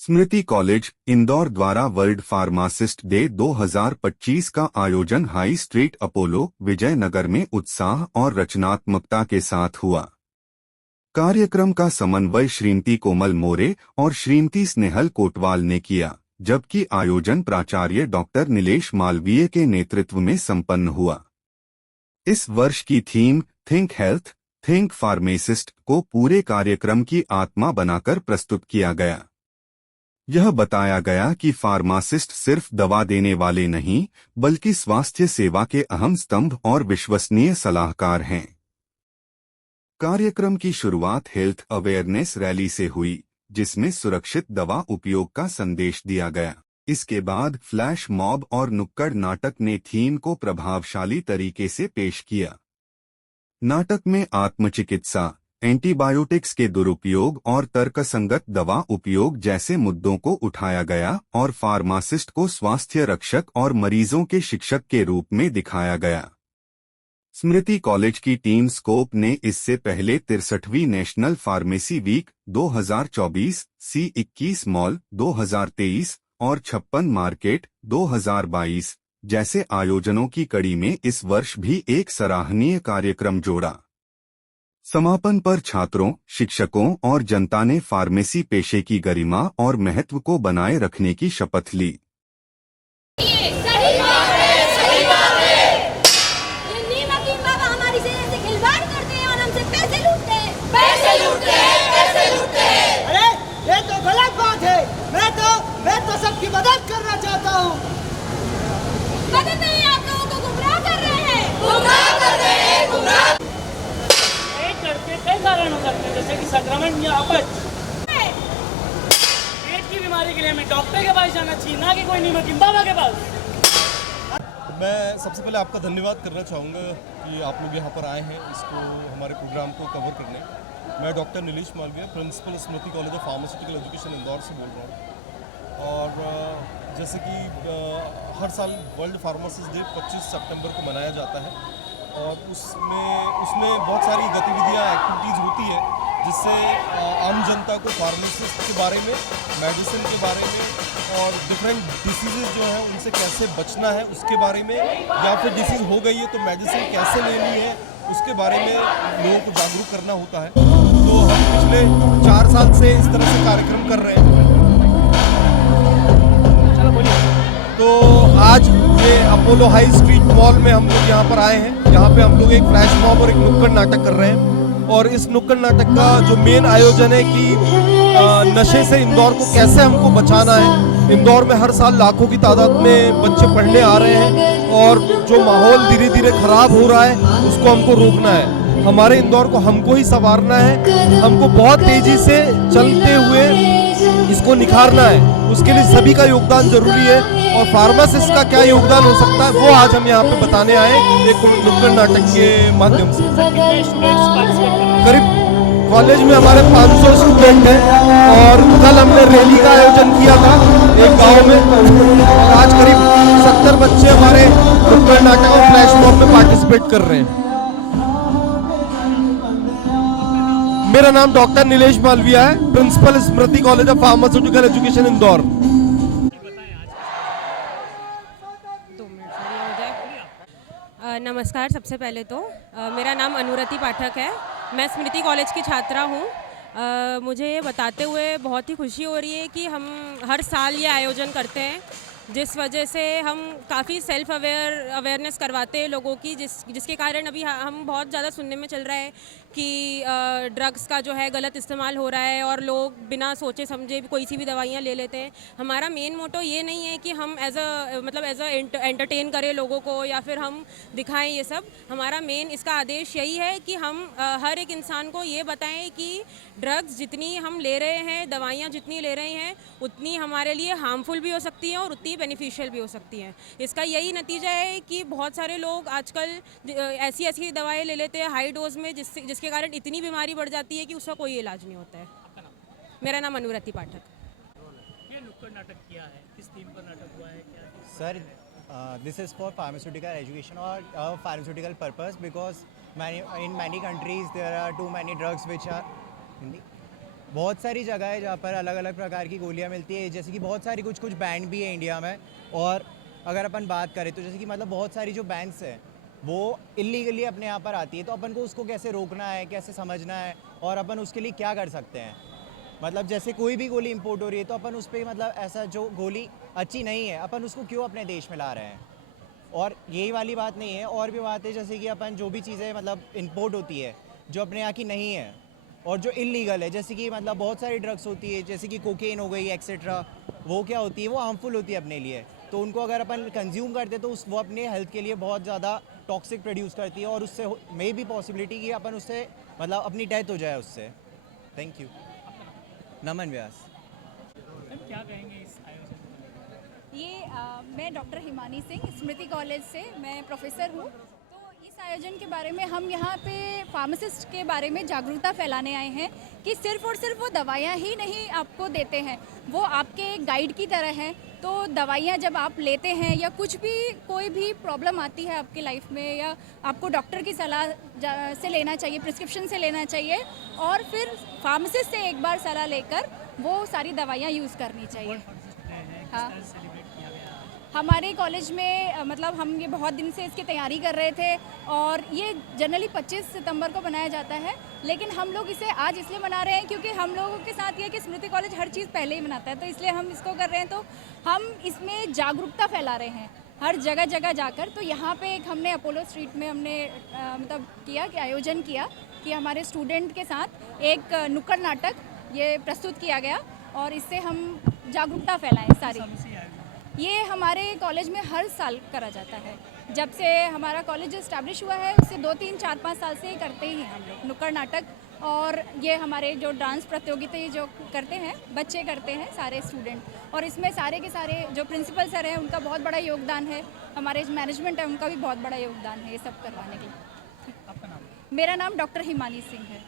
स्मृति college Indore द्वारा world pharmacist day 2025 का आयोजन हाई स्ट्रीट अपोलो विजयनगर में उत्साह और रचनात्मकता के साथ हुआ। कार्यक्रम का समन्वय श्रीमती कोमल मोरे और श्रीमती स्नेहल कोटवाल ने किया, जबकि आयोजन प्राचार्य डॉक्टर नीलेश मालवीय के नेतृत्व में संपन्न हुआ। इस वर्ष की theme think health think pharmacist को पूरे कार्यक्रम की आत्मा बनाकर प्रस्तुत किया गया। यह बताया गया कि फार्मासिस्ट सिर्फ दवा देने वाले नहीं, बल्कि स्वास्थ्य सेवा के अहम स्तंभ और विश्वसनीय सलाहकार हैं। कार्यक्रम की शुरुआत हेल्थ अवेयरनेस रैली से हुई, जिसमें सुरक्षित दवा उपयोग का संदेश दिया गया। इसके बाद फ्लैश मॉब और नुक्कड़ नाटक ने थीम को प्रभावशाली तरीके से पेश किया। नाटक में आत्मचिकित्सा, एंटीबायोटिक्स के दुरुपयोग और तर्कसंगत दवा उपयोग जैसे मुद्दों को उठाया गया और फार्मासिस्ट को स्वास्थ्य रक्षक और मरीजों के शिक्षक के रूप में दिखाया गया। स्मृति कॉलेज की टीम स्कोप ने इससे पहले 63वीं national pharmacy week 2024, C21 mall 2023 और 56 मार्केट 2022 जैसे आयोजनों की कड़ी में इस वर्ष भी एक सराहनीय कार्यक्रम जोड़ा। समापन पर छात्रों, शिक्षकों और जनता ने फार्मेसी पेशे की गरिमा और महत्व को बनाए रखने की शपथ ली। सही बात है, सही बात है। ये नीम हकीम बाबा हमारी सेहत से खिलवाड़ करते हैं और हमसे पैसे लूटते हैं, पैसे लूटते हैं, पैसे लूटते हैं। अरे ये तो गलत बात है। मैं तो सबकी मदद करना चाहता हूँ। मदद नहीं, आप लोगों को गुमराह कर रहे हैं, गुमराह कर रहे हैं, गुमराह। कई कारण हो सकते हैं, जैसे कि संक्रमण या अपच। पेट की बीमारी के लिए हमें डॉक्टर के पास जाना चाहिए, ना कि कोई नीम हकीम बाबा के पास। मैं सबसे पहले आपका धन्यवाद करना चाहूँगा कि आप लोग यहाँ पर आए हैं इसको हमारे प्रोग्राम को कवर करने। मैं doctor Nilesh Malviya, principal Smriti college of pharmaceutical education Indore से बोल रहा हूँ। और जैसे कि हर साल वर्ल्ड फार्मासिस्ट डे 25 सितंबर को मनाया जाता है और उसमें बहुत सारी गतिविधियाँ, एक्टिविटीज़ होती है जिससे आम जनता को फार्मासिस्ट के बारे में, मेडिसिन के बारे में और डिफरेंट डिसीज़ जो हैं उनसे कैसे बचना है उसके बारे में, या फिर डिसीज़ हो गई है तो मेडिसिन कैसे लेनी है उसके बारे में लोगों को जागरूक करना होता है। तो हम पिछले 4 साल से इस तरह से कार्यक्रम कर रहे हैं। तो आज ये अपोलो हाई स्ट्रीट मॉल में हम लोग यहाँ पर आए हैं। यहाँ पे हम लोग एक फ्लैश मॉब और एक नुक्कड़ नाटक कर रहे हैं। और इस नुक्कड़ नाटक का जो मेन आयोजन है कि नशे से इंदौर को कैसे हमको बचाना है। इंदौर में हर साल लाखों की तादाद में बच्चे पढ़ने आ रहे हैं और जो माहौल धीरे धीरे खराब हो रहा है उसको हमको रोकना है। हमारे इंदौर को हमको ही संवारना है। हमको बहुत तेजी से चलते हुए इसको निखारना है। उसके लिए सभी का योगदान जरूरी है और फार्मासिस्ट का क्या योगदान हो सकता है वो आज हम यहाँ पे बताने आए एक नुक्कड़ नाटक के माध्यम से। करीब कॉलेज में हमारे 500 स्टूडेंट हैं और कल हमने रैली का आयोजन किया था एक गांव में और आज करीब 70 बच्चे हमारे नुक्कड़ नाटक और फ्लैश मॉब में पार्टिसिपेट कर रहे हैं। मेरा नाम डॉक्टर नीलेश मालवीय है, principal Smriti college of pharmaceutical education Indore. नमस्कार। सबसे पहले तो मेरा नाम अनुरति पाठक है। मैं स्मृति कॉलेज की छात्रा हूँ। मुझे ये बताते हुए बहुत ही खुशी हो रही है कि हम हर साल ये आयोजन करते हैं, जिस वजह से हम काफ़ी सेल्फ अवेयरनेस करवाते हैं लोगों की, जिसके कारण अभी हम बहुत ज़्यादा सुनने में चल रहा है कि ड्रग्स का जो है गलत इस्तेमाल हो रहा है और लोग बिना सोचे समझे कोई सी भी दवाइयाँ ले लेते हैं। हमारा मेन मोटो ये नहीं है कि हम एज अ एंटरटेन करें लोगों को या फिर हम दिखाएं ये सब। हमारा मेन इसका आदेश यही है कि हम हर एक इंसान को ये बताएं कि ड्रग्स जितनी हम ले रहे हैं, दवाइयाँ जितनी ले रहे हैं, उतनी हमारे लिए हार्मफुल भी हो सकती हैं और उतनी बेनिफिशियल भी हो सकती हैं। इसका यही नतीजा है कि बहुत सारे लोग आजकल ऐसी दवाएं ले लेते हैं हाई डोज में, जिसके कारण इतनी बीमारी बढ़ जाती है कि उसका कोई इलाज नहीं होता है। मेरा नाम अनुरति पाठक। ये नुक्कड़ नाटक किया है, किस थीम पर नाटक हुआ है, क्या? Sir, this is for pharmaceutical education or pharmaceutical purpose because in many countries there are too many drugs which are बहुत सारी जगह है जहाँ पर अलग अलग प्रकार की गोलियाँ मिलती है, जैसे कि बहुत सारी कुछ बैंड भी है इंडिया में। और अगर अपन बात करें तो जैसे कि मतलब बहुत सारी जो बैंड्स हैं वो इलीगली अपने यहाँ पर आती है, तो अपन को उसको कैसे रोकना है, कैसे समझना है और अपन उसके लिए क्या कर सकते हैं। मतलब जैसे कोई भी गोली इंपोर्ट हो रही है तो अपन उस पर मतलब ऐसा जो गोली अच्छी नहीं है अपन उसको क्यों अपने देश में ला रहे हैं। और यही वाली बात नहीं है, और भी बात है जैसे कि अपन जो भी चीज़ें मतलब इंपोर्ट होती है जो अपने यहाँ की नहीं है और जो इलीगल है, जैसे कि मतलब बहुत सारी ड्रग्स होती है जैसे कि कोकेन हो गई एक्सेट्रा, वो क्या होती है, वो हार्मफुल होती है अपने लिए। तो उनको अगर अपन कंज्यूम करते तो वो अपने हेल्थ के लिए बहुत ज़्यादा टॉक्सिक प्रोड्यूस करती है और उससे मे भी पॉसिबिलिटी कि अपन उससे मतलब अपनी डेथ हो जाए उससे। Thank you. Naman Vyas. Ma'am क्या कहेंगे इस आयोजन को? ये मैं डॉक्टर हिमानी सिंह स्मृति कॉलेज से मैं प्रोफेसर हूँ। तो इस आयोजन के बारे में हम यहाँ पे फार्मासिस्ट के बारे में जागरूकता फैलाने आए हैं कि सिर्फ और सिर्फ वो दवाइयाँ ही नहीं आपको देते हैं, वो आपके गाइड की तरह हैं। तो दवाइयाँ जब आप लेते हैं या कुछ भी कोई भी प्रॉब्लम आती है आपकी लाइफ में, या आपको डॉक्टर की सलाह से लेना चाहिए, प्रिस्क्रिप्शन से लेना चाहिए और फिर फार्मासिस्ट से एक बार सलाह लेकर वो सारी दवाइयाँ यूज़ करनी चाहिए। हाँ, हमारे कॉलेज में मतलब हम ये बहुत दिन से इसकी तैयारी कर रहे थे और ये जनरली 25 सितंबर को मनाया जाता है, लेकिन हम लोग इसे आज इसलिए मना रहे हैं क्योंकि हम लोगों के साथ ये कि स्मृति कॉलेज हर चीज़ पहले ही मनाता है, तो इसलिए हम इसको कर रहे हैं। तो हम इसमें जागरूकता फैला रहे हैं हर जगह जगह जाकर। तो यहाँ पे एक हमने अपोलो स्ट्रीट में हमने मतलब किया कि आयोजन किया कि हमारे स्टूडेंट के साथ एक नुक्कड़ नाटक ये प्रस्तुत किया गया और इससे हम जागरूकता फैलाएं सारी। ये हमारे कॉलेज में हर साल करा जाता है, जब से हमारा कॉलेज इस्टेब्लिश हुआ है उससे 2, 3, 4, 5 साल से करते ही हैं हम लोग नुक्कड़ नाटक। और ये हमारे जो डांस प्रतियोगिता जो करते हैं बच्चे करते हैं सारे स्टूडेंट, और इसमें सारे के सारे जो प्रिंसिपल सर हैं उनका बहुत बड़ा योगदान है, हमारे मैनेजमेंट है उनका भी बहुत बड़ा योगदान है ये सब करवाने के लिए। आपका नाम? मेरा नाम डॉक्टर हिमानी सिंह है।